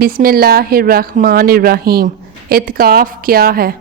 बिस्मिल्लाहिर्रहमानिर्रहीम। इत्काफ क्या है?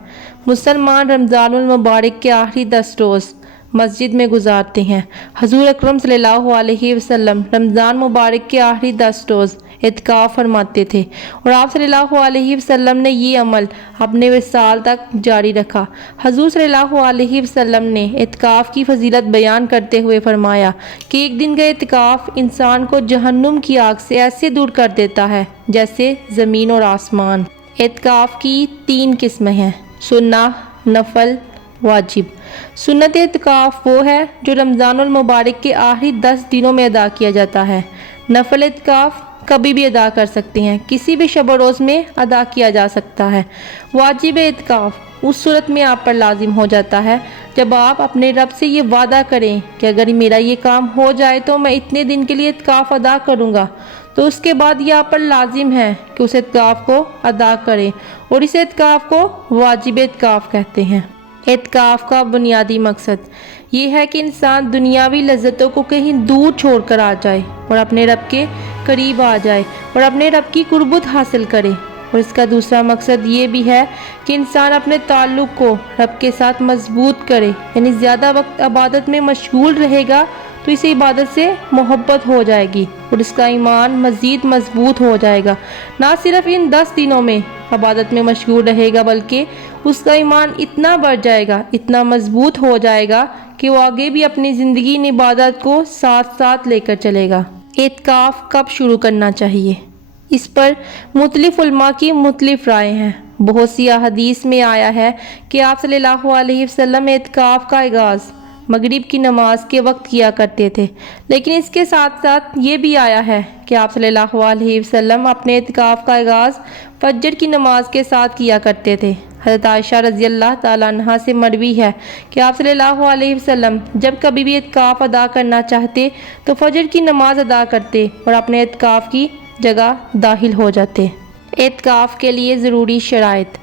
मुसलमान रमज़ानुल मुबारक के आखिरी 10 रोज़ मस्जिद में गुजारते हैं। हजूर अकरम सल्लल्लाहु अलैहि वसल्लम रमज़ान मुबारक के आखिरी 10 रोज़ इत्काफ फरमाते थे और आप सल्लल्लाहु अलैहि वसल्लम ने ये अमल अपने विसाल तक जारी रखा। हजूर सल्लल्लाहु अलैहि वसल्लम ने इत्काफ की फजीलत बयान करते हुए फरमाया कि एक दिन का इत्काफ इंसान को जहन्नुम की आग से ऐसे दूर कर देता है जैसे ज़मीन और आसमान। इत्काफ की 3 किस्में हैं: सुन्नह, नफल, वाजिब। सुन्नत इत्काफ वो है जो रमज़ानुल मुबारक के आखिरी 10 दिनों में अदा किया जाता है। नफल इत्काफ कभी भी अदा कर सकते हैं, किसी भी शब रोज़ में अदा किया जा सकता है। वाजिब इत्काफ उस सूरत में आप पर लाजिम हो जाता है जब आप अपने रब से ये वादा करें कि अगर मेरा ये काम हो जाए तो मैं इतने दिन के लिए इत्काफ अदा करूँगा, तो उसके बाद ये आप पर लाजिम है कि उस इत्काफ को अदा करें और इस इत्काफ को वाजिब इत्काफ कहते हैं। इत्काफ का बुनियादी मकसद ये है कि इंसान दुनियावी लज्जतों को कहीं दूर छोड़कर आ जाए और अपने रब के करीब आ जाए और अपने रब की कुर्बत हासिल करे। और इसका दूसरा मकसद ये भी है कि इंसान अपने ताल्लुक़ को रब के साथ मजबूत करे, यानी ज़्यादा वक्त इबादत में मशगूल रहेगा तो इसे इबादत से मोहब्बत हो जाएगी और इसका ईमान मज़ीद मजबूत हो जाएगा। ना सिर्फ इन 10 दिनों में इबादत में मशगूल रहेगा बल्कि उसका ईमान इतना बढ़ जाएगा, इतना मजबूत हो जाएगा कि वो आगे भी अपनी ज़िंदगी इन इबादत को साथ साथ लेकर चलेगा। इत्काफ कब शुरू करना चाहिए? इस पर मुख्तलिफ उलमा की मुख्तलिफ राय हैं। बहुत सी हदीस में आया है कि आप सल्लल्लाहु अलैहि वसल्लम इत्काफ का आगाज़ मगरिब की नमाज के वक्त किया करते थे, लेकिन इसके साथ साथ ये भी आया है कि आप सल्लल्लाहु अलैहि वसल्लम अपने इत्काफ का आगाज़ फजर की नमाज के साथ किया करते थे। हज़रत आयशा रज़ी अल्लाह ताला अन्हा से मरवी है कि आप सल्लल्लाहु अलैहि वसल्लम जब कभी भी इत्काफ अदा करना चाहते तो फजर की नमाज अदा करते और अपने इत्काफ की जगह दाखिल हो जाते। इत्काफ के लिए ज़रूरी शराइत।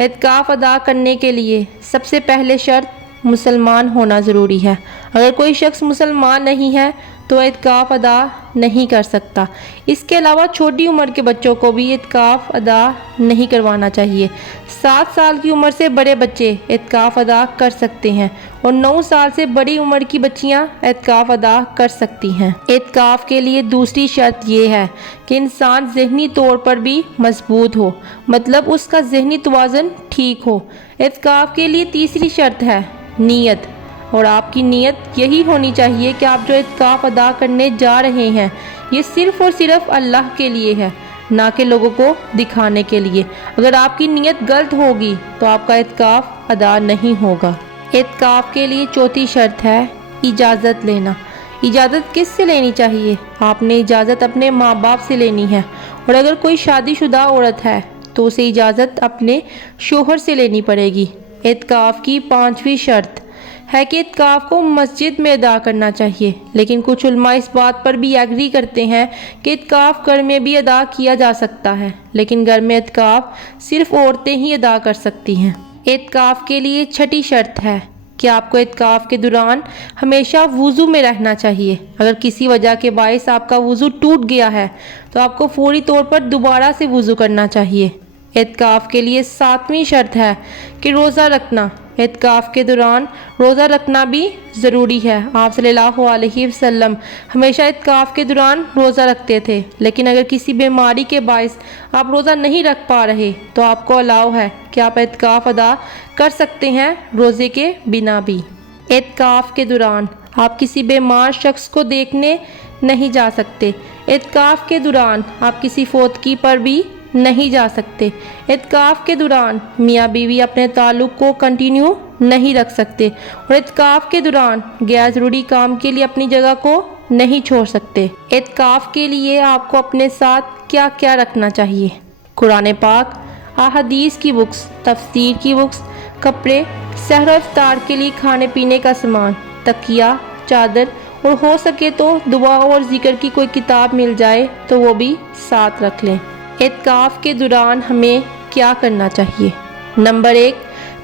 इत्काफ अदा करने के लिए सबसे पहले शर्त मुसलमान होना ज़रूरी है। अगर कोई शख्स मुसलमान नहीं है तो इत्काफ अदा नहीं कर सकता। इसके अलावा छोटी उम्र के बच्चों को भी इत्काफ अदा नहीं करवाना चाहिए। 7 साल की उम्र से बड़े बच्चे इत्काफ अदा कर सकते हैं और 9 साल से बड़ी उम्र की बच्चियां इत्काफ अदा कर सकती हैं। इत्काफ के लिए दूसरी शर्त ये है कि इंसान ज़हनी तौर पर भी मजबूत हो, मतलब उसका ज़हनी तवाज़ुन ठीक हो। इत्काफ के लिए तीसरी शर्त है नीयत, और आपकी नीयत यही होनी चाहिए कि आप जो इत्काफ अदा करने जा रहे हैं ये सिर्फ़ और सिर्फ अल्लाह के लिए है, ना कि लोगों को दिखाने के लिए। अगर आपकी नीयत गलत होगी तो आपका इत्काफ अदा नहीं होगा। इत्काफ के लिए चौथी शर्त है इजाज़त लेना। इजाज़त किससे लेनी चाहिए? आपने इजाज़त अपने माँ बाप से लेनी है, और अगर कोई शादीशुदा औरत है तो उसे इजाज़त अपने शोहर से लेनी पड़ेगी। इत्काफ की 5वीं शर्त है कि इत्काफ को मस्जिद में अदा करना चाहिए, लेकिन कुछ उलमा इस बात पर भी एग्री करते हैं कि इत्काफ घर में भी अदा किया जा सकता है, लेकिन घर में इत्काफ सिर्फ औरतें ही अदा कर सकती हैं। इत्काफ के लिए छठी शर्त है कि आपको इत्काफ के दौरान हमेशा वुज़ू में रहना चाहिए। अगर किसी वजह के बायस आपका वुज़ू टूट गया है तो आपको फौरी तौर पर दोबारा से वुज़ू करना चाहिए। इत्काफ के लिए 7वीं शर्त है कि रोज़ा रखना। इत्काफ के दौरान रोज़ा रखना भी ज़रूरी है। आप सल्लल्लाहु अलैहि वसल्लम हमेशा इत्काफ के दौरान रोज़ा रखते थे, लेकिन अगर किसी बीमारी के बायस आप रोज़ा नहीं रख पा रहे तो आपको अलाउ है कि आप इत्काफ अदा कर सकते हैं रोज़े के बिना भी। इत्काफ के दौरान आप किसी बीमार शख्स को देखने नहीं जा सकते। इत्काफ के दौरान आप किसी फौतगी पर भी नहीं जा सकते। इत्काफ के दौरान मियाँ बीवी अपने ताल्लुक़ को कंटिन्यू नहीं रख सकते और इत्काफ के दौरान गैर ज़रूरी काम के लिए अपनी जगह को नहीं छोड़ सकते। इत्काफ के लिए आपको अपने साथ क्या क्या रखना चाहिए? कुरान पाक, अहादीस की बुक्स, तफसीर की बुक्स, कपड़े, सहर और इफ्तार के लिए खाने पीने का सामान, तकिया, चादर, और हो सके तो दुआ और जिक्र की कोई किताब मिल जाए तो वो भी साथ रख लें। इत्काफ के दौरान हमें क्या करना चाहिए? नंबर 1,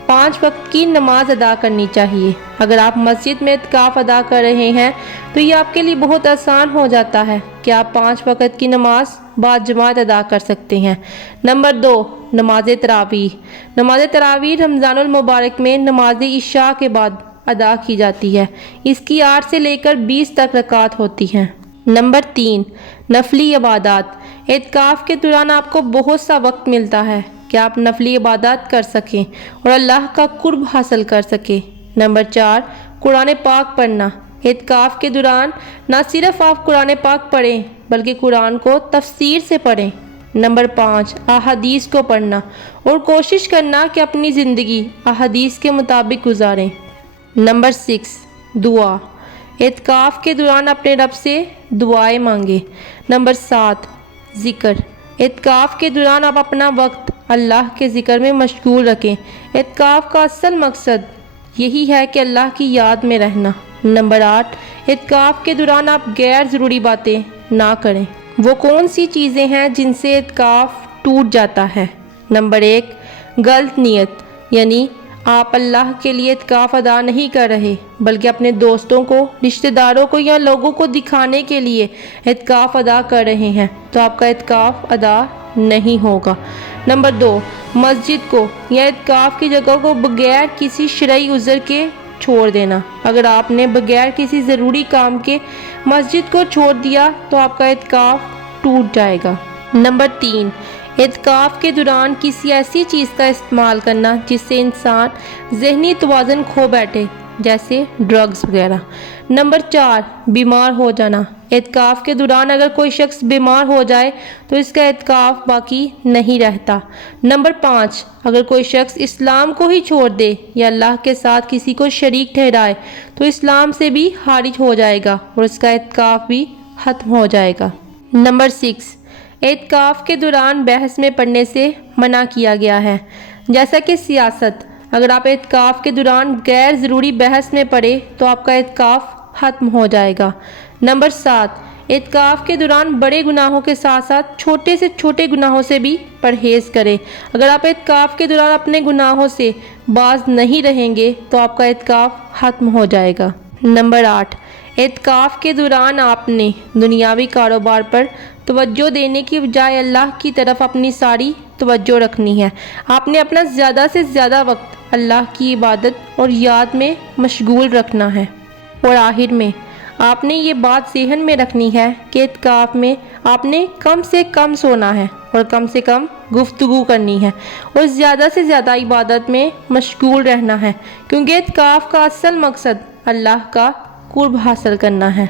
5 वक्त की नमाज अदा करनी चाहिए। अगर आप मस्जिद में इत्काफ अदा कर रहे हैं तो ये आपके लिए बहुत आसान हो जाता है कि आप 5 वक्त की नमाज बाद जमात अदा कर सकते हैं। नंबर 2, नमाज तरावीह। नमाज तरावीह रमज़ानुल मुबारक में नमाज इशा के बाद अदा की जाती है। इसकी 8 से लेकर 20 तक रकात होती हैं। नंबर 3, नफली इबादत। एतकाफ़ के दौरान आपको बहुत सा वक्त मिलता है कि आप नफली इबादत कर सकें और अल्लाह का कुर्ब हासिल कर सकें। नंबर 4, कुरान पाक पढ़ना। एतकाफ़ के दौरान न सिर्फ आप कुरान पाक पढ़ें बल्कि कुरान को तफसीर से पढ़ें। नंबर 5, अहादीस को पढ़ना और कोशिश करना कि अपनी ज़िंदगी अहादीस के मुताबिक गुजारें। नंबर 6, दुआ। एतकाफ़ के दौरान अपने रब से दुआएं मांगे। नंबर 7, ज़िक्र। एतकाफ़ के दौरान आप अपना वक्त अल्लाह के ज़िक्र में मशगूल रखें। एतकाफ़ का असल मकसद यही है कि अल्लाह की याद में रहना। नंबर 8, एतकाफ़ के दौरान आप गैर ज़रूरी बातें ना करें। वो कौन सी चीज़ें हैं जिनसे एतकाफ़ टूट जाता है? नंबर 1, गलत नीयत, यानी आप अल्लाह के लिए एतकाफ़ अदा नहीं कर रहे बल्कि अपने दोस्तों को, रिश्तेदारों को या लोगों को दिखाने के लिए एतकाफ़ अदा कर रहे हैं, तो आपका एतकाफ़ अदा नहीं होगा। नंबर 2, मस्जिद को या एतकाफ़ की जगह को बगैर किसी शरई उज़र के छोड़ देना। अगर आपने बगैर किसी ज़रूरी काम के मस्जिद को छोड़ दिया तो आपका एतकाफ़ टूट जाएगा। नंबर 3, एतकाफ़ के दौरान किसी ऐसी चीज़ का इस्तेमाल करना जिससे इंसान ज़हनी तवाज़ुन खो बैठे, जैसे ड्रग्स वगैरह। नंबर 4, बीमार हो जाना। एतकाफ़ के दौरान अगर कोई शख्स बीमार हो जाए तो इसका एतकाफ़ बाकी नहीं रहता। नंबर 5, अगर कोई शख्स इस्लाम को ही छोड़ दे या अल्लाह के साथ किसी को शरीक ठहराए तो इस्लाम से भी खारिज हो जाएगा और इसका एतकाफ़ भी ख़त्म हो जाएगा। नंबर 6, एतकाफ़ के दौरान बहस में पढ़ने से मना किया गया है, जैसा कि सियासत। अगर आप एतकाफ़ के दौरान गैर ज़रूरी बहस में पड़े तो आपका एतकाफ़ ख़त्म हो जाएगा। नंबर 7, एतकाफ़ के दौरान बड़े गुनाहों के साथ साथ छोटे से छोटे गुनाहों से भी परहेज़ करें। अगर आप एतकाफ़ के दौरान अपने गुनाहों से बाज नहीं रहेंगे तो आपका एतकाफ़ ख़त्म हो जाएगा। नंबर 8, एतकाफ़ के दौरान आपने दुनियावी कारोबार पर तवज्जो देने की बजाय अल्लाह की तरफ अपनी सारी तवज्जो रखनी है। आपने अपना ज़्यादा से ज़्यादा वक्त अल्लाह की इबादत और याद में मशगूल रखना है। और आखिर में आपने ये बात ज़हन में रखनी है कि एतकाफ़ में आपने कम से कम सोना है और कम से कम गुफ्तगू करनी है और ज़्यादा से ज़्यादा इबादत में मशगूल रहना है, क्योंकि एतकाफ़ का असल मकसद अल्लाह का कुर्ब हासिल करना है।